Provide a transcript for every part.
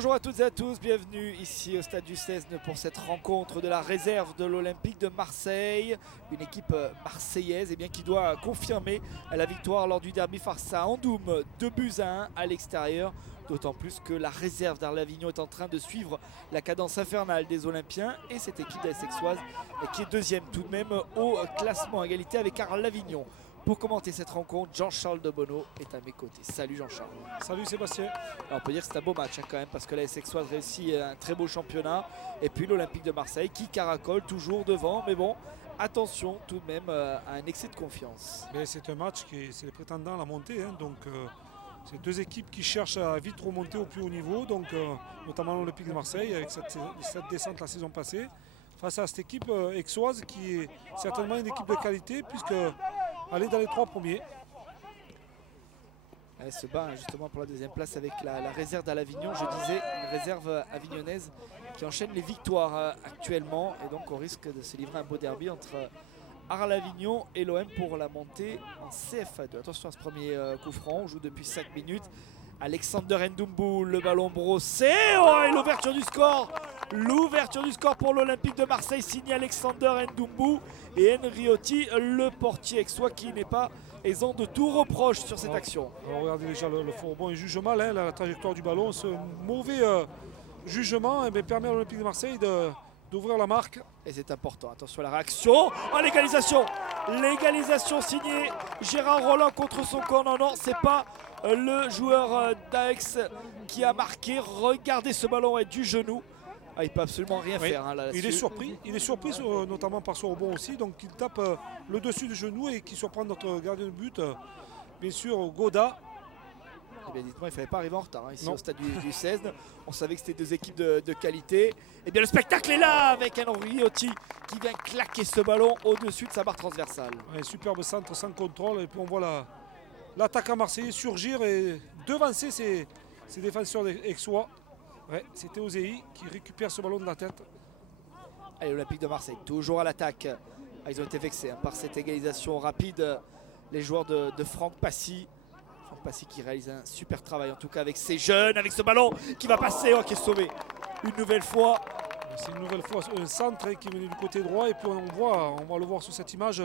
Bonjour à toutes et à tous, bienvenue ici au stade du Cesne pour cette rencontre de la réserve de l'Olympique de Marseille. Une équipe marseillaise qui doit confirmer la victoire lors du derby face à Andoum, 2-1 à l'extérieur. D'autant plus que la réserve d'Arles-Avignon est en train de suivre la cadence infernale des Olympiens. Et cette équipe d'Aix-Aixoise qui est deuxième tout de même au classement, à égalité avec Arles-Avignon. Pour commenter cette rencontre, Jean-Charles Debono est à mes côtés. Salut Jean-Charles. Salut Sébastien. Alors on peut dire que c'est un beau match quand même, parce que la Aix-Aixoise réussit un très beau championnat. Et puis l'Olympique de Marseille qui caracole toujours devant. Mais bon, attention tout de même à un excès de confiance. C'est un match c'est les prétendants à la montée. C'est deux équipes qui cherchent à vite remonter au plus haut niveau. Notamment l'Olympique de Marseille avec cette descente la saison passée. Face à cette équipe aixoise qui est certainement une équipe de qualité puisque elle est dans les trois premiers. Elle se bat justement pour la deuxième place avec la réserve d'Arles-Avignon. Je disais une réserve avignonnaise qui enchaîne les victoires actuellement. Et donc on risque de se livrer un beau derby entre Arles-Avignon et l'OM pour la montée en CFA2. Attention à ce premier coup franc, on joue depuis 5 minutes. Alexander Ndoumbu, le ballon brossé. Et l'ouverture du score. L'ouverture du score pour l'Olympique de Marseille signée Alexander Ndoumbu et Henriotti, le portier aixois qui n'est pas exempt de tout reproche sur cette action. Alors regardez déjà le fort bon, il juge mal la trajectoire du ballon. Ce mauvais jugement permet à l'Olympique de Marseille d'ouvrir la marque. Et c'est important, attention à la réaction. L'égalisation. L'égalisation signée Gérard Rolland contre son camp. Non, c'est pas le joueur d'Aix qui a marqué. Regardez ce ballon est du genou. Il ne peut absolument rien faire là-dessus. Il est surpris notamment par son rebond aussi. Donc il tape le dessus du genou et qui surprend notre gardien de but. Bien sûr, Goda. Dites-moi, il ne fallait pas arriver en retard ici au stade du Cesne. On savait que c'était deux équipes de qualité. Le spectacle est là avec Henriotti qui vient claquer ce ballon au-dessus de sa barre transversale. Superbe centre sans contrôle. Et puis on voit l'attaquant marseillais surgir et devancer ses défenseurs aixois. C'était Osei qui récupère ce ballon de la tête. Allez, l'Olympique de Marseille, toujours à l'attaque. Ils ont été vexés par cette égalisation rapide. Les joueurs de Franck Passy. Franck Passy qui réalise un super travail, en tout cas avec ces jeunes, avec ce ballon qui va passer, qui est sauvé. Une nouvelle fois. C'est une nouvelle fois un centre qui est venu du côté droit. Et puis on va le voir sur cette image,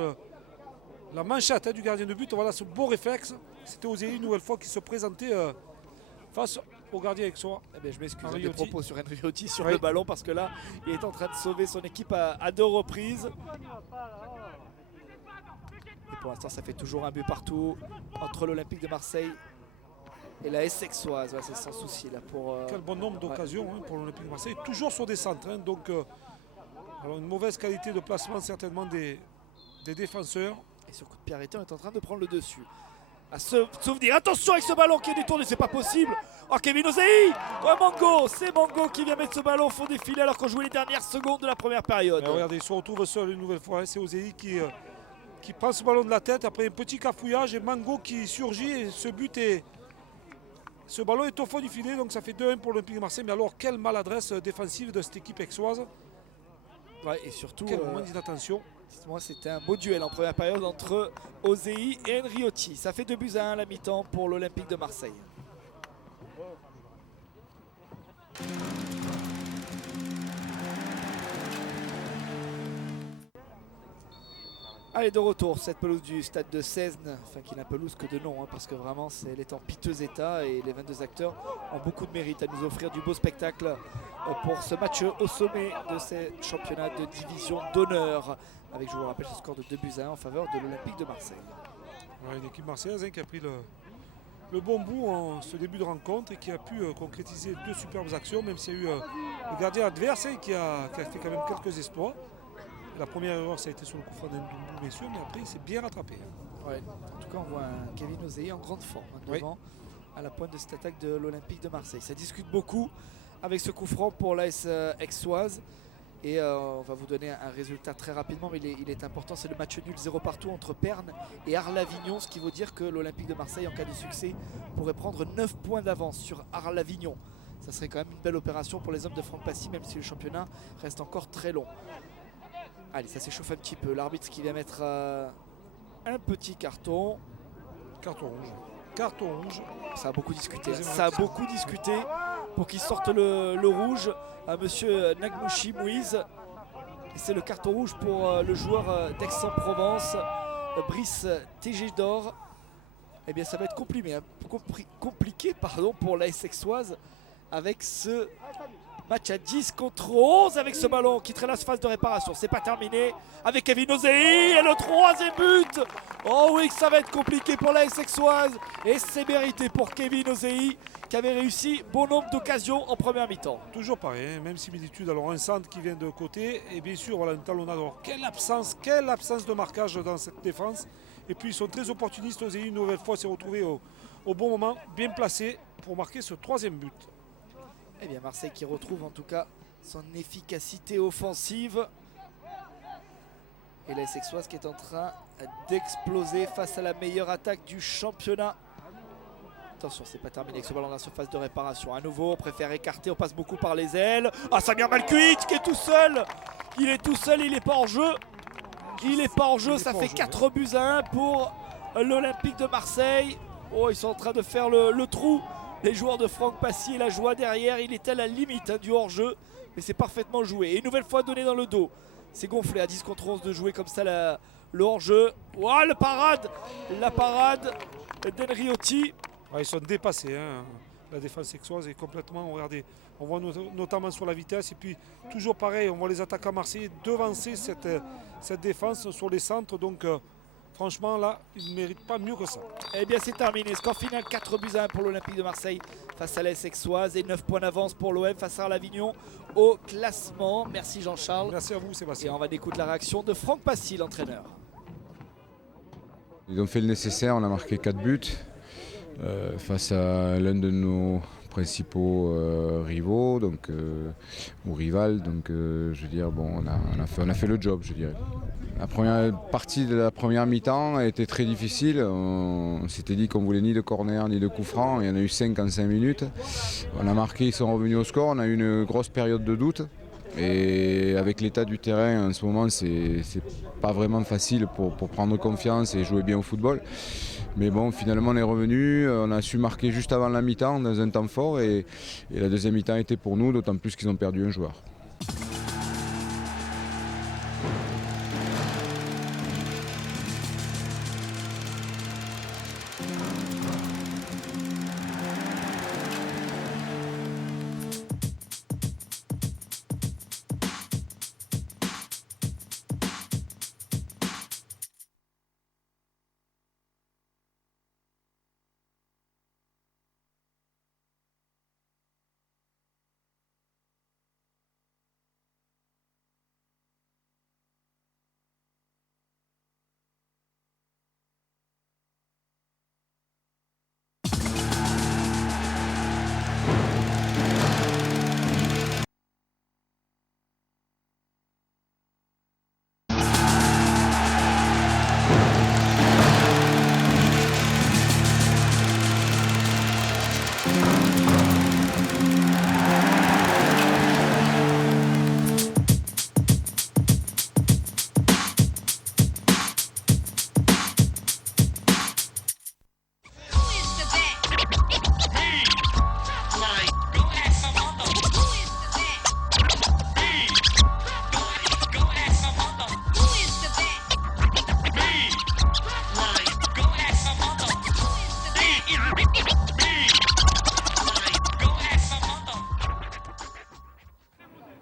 la manchette du gardien de but. Voilà ce beau réflexe. C'était Osei une nouvelle fois qui se présentait face au gardien aixois. Je m'excuse des propos sur Henriotti sur le ballon parce que là il est en train de sauver son équipe à 2 reprises. Et pour l'instant ça fait toujours un but partout entre l'Olympique de Marseille et la Aix-Aixoise. C'est sans souci là pour. Quel bon nombre d'occasions pour l'Olympique de Marseille, toujours sur des centres. Alors une mauvaise qualité de placement certainement des défenseurs. Et sur coup de pied arrêté, on est en train de prendre le dessus. À se souvenir, attention avec ce ballon qui est détourné, c'est pas possible. Kevin Osei, Mango, c'est Mango qui vient mettre ce ballon au fond des filets alors qu'on jouait les dernières secondes de la première période. Regardez, il se retrouve seul une nouvelle fois. C'est Osei qui prend ce ballon de la tête après un petit cafouillage et Mango qui surgit et ce ballon est au fond du filet, donc ça fait 2-1 pour l'Olympique de Marseille. Mais alors quelle maladresse défensive de cette équipe aixoise. Et surtout quel moment d'inattention. C'était un beau duel en première période entre Osei et Henriotti. Ça fait 2-1 à la mi-temps pour l'Olympique de Marseille. Allez, de retour, cette pelouse du stade de Cesne, qui n'est pelouse que de nom, parce que vraiment elle est en piteux état et les 22 acteurs ont beaucoup de mérite à nous offrir du beau spectacle pour ce match au sommet de ces championnats de division d'honneur. Avec, je vous rappelle, ce score de 2-1 en faveur de l'Olympique de Marseille. Une équipe marseillaise qui a pris le bon bout en ce début de rencontre et qui a pu concrétiser 2 superbes actions, même s'il y a eu le gardien adverse qui a fait quand même quelques exploits. La première erreur, ça a été sur le coup franc d'Ndoumbu, bien sûr, mais après, il s'est bien rattrapé. En tout cas, on voit un Kevin Osei en grande forme devant à la pointe de cette attaque de l'Olympique de Marseille. Ça discute beaucoup avec ce coup franc pour l'AS Aixoise. Et on va vous donner un résultat très rapidement, mais il est important. C'est le match nul 0 partout entre Pernes et Arles-Avignon, ce qui veut dire que l'Olympique de Marseille, en cas de succès, pourrait prendre 9 points d'avance sur Arles-Avignon. Ça serait quand même une belle opération pour les hommes de Franck Passy, même si le championnat reste encore très long. Allez, ça s'échauffe un petit peu. L'arbitre qui vient mettre un petit carton. Carton rouge. Carton rouge. Ça a beaucoup discuté. pour qu'il sorte le rouge à monsieur Nagmouchi Mouiz. Et c'est le carton rouge pour le joueur d'Aix-en-Provence, Brice Tégédor. Eh bien ça va être compliqué pour l'AS Aixoise avec ce match à 10 contre 11 avec ce ballon qui traîne la phase de réparation. C'est pas terminé avec Kevin Ozei et le 3e but. Oh oui, ça va être compliqué pour l'AS Aixoise et c'est mérité pour Kevin Ozei qui avait réussi bon nombre d'occasions en première mi-temps. Toujours pareil, hein, même similitude. Alors un centre qui vient de côté et bien sûr voilà, une talonnade. Alors, quelle absence de marquage dans cette défense. Et puis ils sont très opportunistes. Ozei une nouvelle fois s'est retrouvé au bon moment, bien placé pour marquer ce 3e but. Eh bien Marseille qui retrouve en tout cas son efficacité offensive. Et l'AS Aixoise qui est en train d'exploser face à la meilleure attaque du championnat. Attention, c'est pas terminé avec ce ballon dans la surface de réparation. À nouveau, on préfère écarter, on passe beaucoup par les ailes. Ah, Samir Malkuit qui est tout seul. Il est tout seul, il n'est pas en jeu. Il n'est pas en jeu, ça fait 4 buts à 1 pour l'Olympique de Marseille. Oh, ils sont en train de faire le trou. Les joueurs de Franck Passy et la joie derrière, il est à la limite du hors-jeu. Mais c'est parfaitement joué. Et une nouvelle fois donné dans le dos. C'est gonflé à 10 contre 11 de jouer comme ça le hors-jeu. Ouah, la parade d'Enriotti. Ah, ils sont dépassés. Hein. La défense aixoise est complètement. Regardez, on voit notamment sur la vitesse. Et puis, toujours pareil, on voit les attaquants marseillais devancer cette défense sur les centres. Donc, franchement, là, ils ne méritent pas mieux que ça. Eh bien, c'est terminé. Score final 4 buts à 1 pour l'Olympique de Marseille face à l'AS Aixoise et 9 points d'avance pour l'OM face à l'Avignon au classement. Merci Jean-Charles. Merci à vous, Sébastien. Et on va écouter la réaction de Franck Passy, l'entraîneur. Ils ont fait le nécessaire, on a marqué 4 buts face à l'un de nos principaux rivaux ou rivales. Donc je veux dire, bon, on a fait le job, je dirais. La première partie de la première mi-temps a été très difficile. On s'était dit qu'on voulait ni de corner ni de coup franc. Il y en a eu 5 en 5 minutes. On a marqué, ils sont revenus au score. On a eu une grosse période de doute. Et avec l'état du terrain en ce moment, c'est pas vraiment facile pour prendre confiance et jouer bien au football. Mais bon, finalement on est revenu, on a su marquer juste avant la mi-temps dans un temps fort et la deuxième mi-temps était pour nous, d'autant plus qu'ils ont perdu un joueur.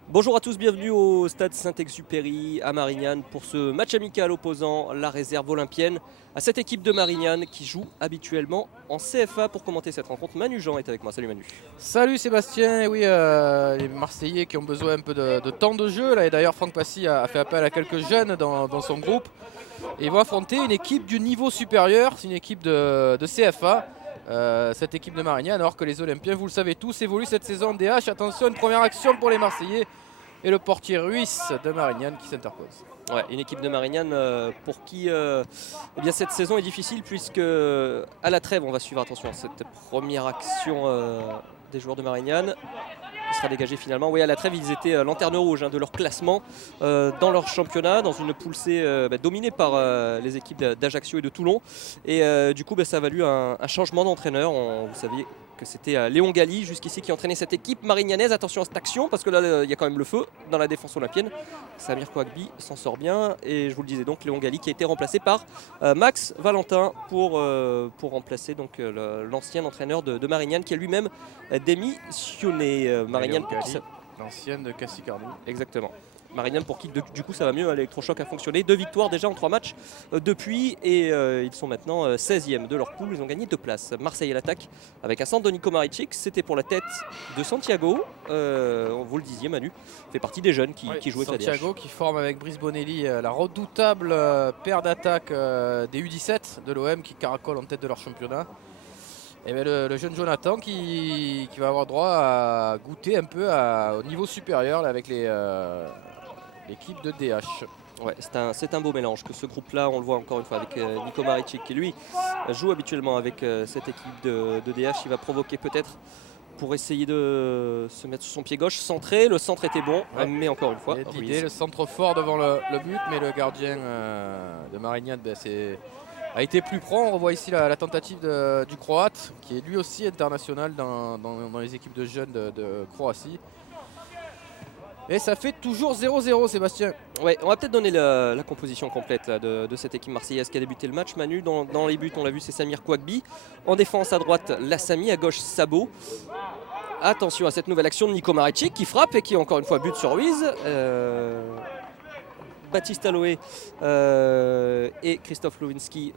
Bonjour à tous, bienvenue au stade Saint-Exupéry à Marignane pour ce match amical opposant la réserve olympienne à cette équipe de Marignane qui joue habituellement en CFA. Pour commenter cette rencontre, Manu Jean est avec moi. Salut Manu. Salut Sébastien, et oui, les Marseillais qui ont besoin un peu de temps de jeu là, et d'ailleurs Franck Passy a fait appel à quelques jeunes dans son groupe et ils vont affronter une équipe du niveau supérieur, c'est une équipe de CFA. Cette équipe de Marignane, alors que les Olympiens, vous le savez tous, évoluent cette saison en DH. Attention, une première action pour les Marseillais et le portier Ruiz de Marignane qui s'interpose. Ouais, une équipe de Marignane pour qui eh bien, cette saison est difficile puisque à la trêve, on va suivre attention cette première action des joueurs de Marignane qui sera dégagée finalement. Oui, à la trêve, ils étaient lanterne rouge de leur classement dans leur championnat, dans une poule C dominée par les équipes d'Ajaccio et de Toulon. Et du coup, ça a valu un changement d'entraîneur. Vous saviez que c'était Léon Galli jusqu'ici qui entraînait cette équipe marignanaise. Attention à cette action parce que là il y a quand même le feu dans la défense olympienne. Samir Kouagbi s'en sort bien et je vous le disais donc Léon Galli qui a été remplacé par Max Valentin pour remplacer donc l'ancien entraîneur de Marignane qui a lui-même démissionné. Marignane pour qui ça... L'ancienne de Cassicardo. Exactement. Marignane pour qui du coup ça va mieux, l'électrochoc a fonctionné, 2 victoires déjà en 3 matchs depuis et ils sont maintenant 16e de leur poule, ils ont gagné 2 places. Marseille à l'attaque avec un centre de Nico Maricic, c'était pour la tête de Santiago, vous le disiez Manu, fait partie des jeunes qui jouent avec la DH. Santiago qui forme avec Brice Bonelli la redoutable paire d'attaque des U17 de l'OM qui caracole en tête de leur championnat. Et bien le jeune Jonathan qui va avoir droit à goûter un peu au niveau supérieur là, avec l'équipe de DH. Ouais, c'est un beau mélange que ce groupe-là, on le voit encore une fois avec Nico Maricic qui lui joue habituellement avec cette équipe de DH. Il va provoquer peut-être pour essayer de se mettre sur son pied gauche, centré. Le centre était bon, mais encore une fois, l'idée, le centre fort devant le but, mais le gardien de Marignane a été plus prompt. On revoit ici la tentative du Croate, qui est lui aussi international dans les équipes de jeunes de Croatie. Et ça fait toujours 0-0, Sébastien. Ouais, on va peut-être donner la composition complète là, de cette équipe marseillaise qui a débuté le match. Manu, dans les buts, on l'a vu, c'est Samir Kouagbi. En défense, à droite, Lassami, à gauche, Sabo. Attention à cette nouvelle action de Nico Maricic qui frappe et qui, encore une fois, bute sur Ruiz. Baptiste Aloé et Christophe Lowinski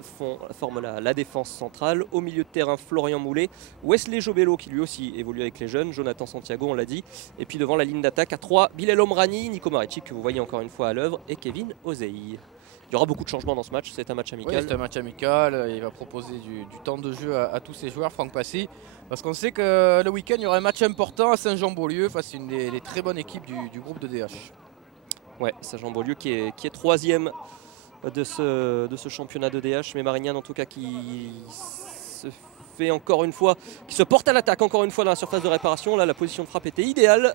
forment la défense centrale. Au milieu de terrain, Florian Moulet, Wesley Jobello qui lui aussi évolue avec les jeunes, Jonathan Santiago, on l'a dit. Et puis devant la ligne d'attaque à 3, Bilal Omrani, Nico Maricic que vous voyez encore une fois à l'œuvre et Kevin Ozei. Il y aura beaucoup de changements dans ce match, c'est un match amical. Oui, c'est un match amical, il va proposer du temps de jeu à tous ses joueurs, Franck Passy. Parce qu'on sait que le week-end, il y aura un match important à Saint-Jean-Beaulieu face à une des très bonnes équipes du groupe de DH. Ouais, Saint-Jean-Beaulieu qui est 3e de ce championnat de DH, mais Marignane en tout cas qui se fait encore une fois, qui se porte à l'attaque encore une fois dans la surface de réparation. Là, la position de frappe était idéale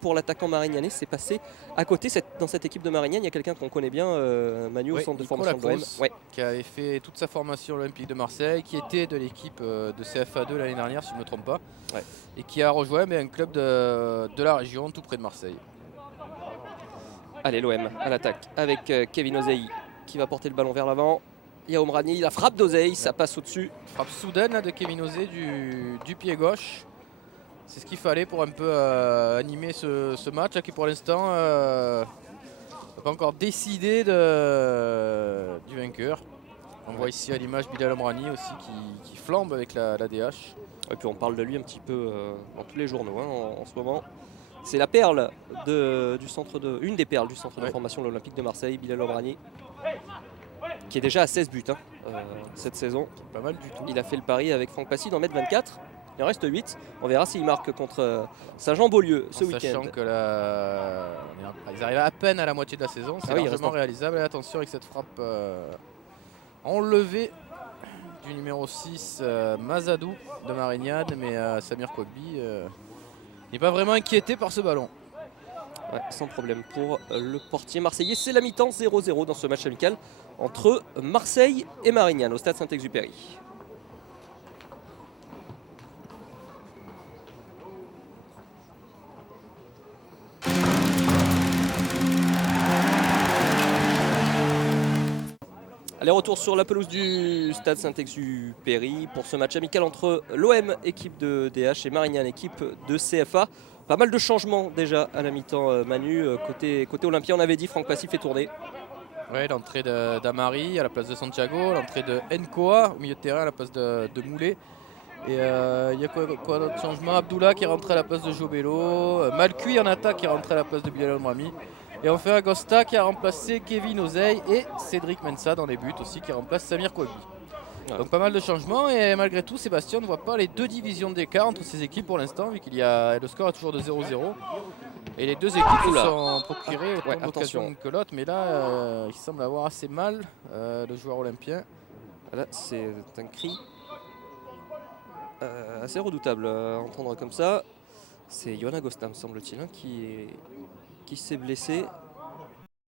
pour l'attaquant marignanais. C'est passé à côté dans cette équipe de Marignane. Il y a quelqu'un qu'on connaît bien, Manu, au centre de formation de l'OM. Qui avait fait toute sa formation à l'Olympique de Marseille, qui était de l'équipe de CFA2 l'année dernière, si je ne me trompe pas, et qui a rejoint un club de la région tout près de Marseille. Allez, l'OM à l'attaque avec Kevin Ozei qui va porter le ballon vers l'avant. Il y a Omrani, la frappe d'Ozei, ça passe au-dessus. Frappe soudaine de Kevin Ozei du pied gauche. C'est ce qu'il fallait pour un peu animer ce match qui pour l'instant n'a pas encore décidé du vainqueur. On voit ici à l'image Bilal Omrani aussi qui flambe avec la DH. Et puis on parle de lui un petit peu dans tous les journaux en ce moment. C'est la perle une des perles du centre de formation de l'Olympique de Marseille, Bilal Omrani, qui est déjà à 16 buts cette saison. Pas mal du tout. Il a fait le pari avec Franck Passy d'en mettre 24. Il en reste 8. On verra s'il marque contre Saint-Jean-Beaulieu ce week-end. Sachant que ils arrivent à peine à la moitié de la saison, c'est largement réalisable. Et attention avec cette frappe enlevée du numéro 6, Mazadou de Marignane, mais Samir Kouagbi n'est pas vraiment inquiété par ce ballon. Ouais, sans problème pour le portier marseillais. C'est la mi-temps 0-0 dans ce match amical entre Marseille et Marignane au stade Saint-Exupéry. Allez, retour sur la pelouse du stade Saint-Exupéry pour ce match amical entre l'OM, équipe de DH, et Marignane, équipe de CFA. Pas mal de changements déjà à la mi-temps, Manu. Côté Olympien, on avait dit Franck Passy fait tourner. Oui, l'entrée d'Amari à la place de Santiago, l'entrée de Nkoa au milieu de terrain à la place de Moulet. Et il y a quoi d'autre changement? Abdullah qui est rentré à la place de Jobello, Malcuit en attaque qui est rentré à la place de Bilal Omrani. Et on fait Agosta qui a remplacé Kevin Ozei et Cédric Mensa dans les buts aussi qui remplace Samir Kouagbi. Ouais. Donc pas mal de changements et malgré tout Sébastien ne voit pas les deux divisions d'écart entre ces équipes pour l'instant vu qu'il y a le score est toujours de 0-0 et les deux équipes se sont procurées autant d'occasions que l'autre, mais là il semble avoir assez mal le joueur olympien. Là c'est un cri assez redoutable à entendre comme ça. C'est Yoann Agosta me semble-t-il qui s'est blessé.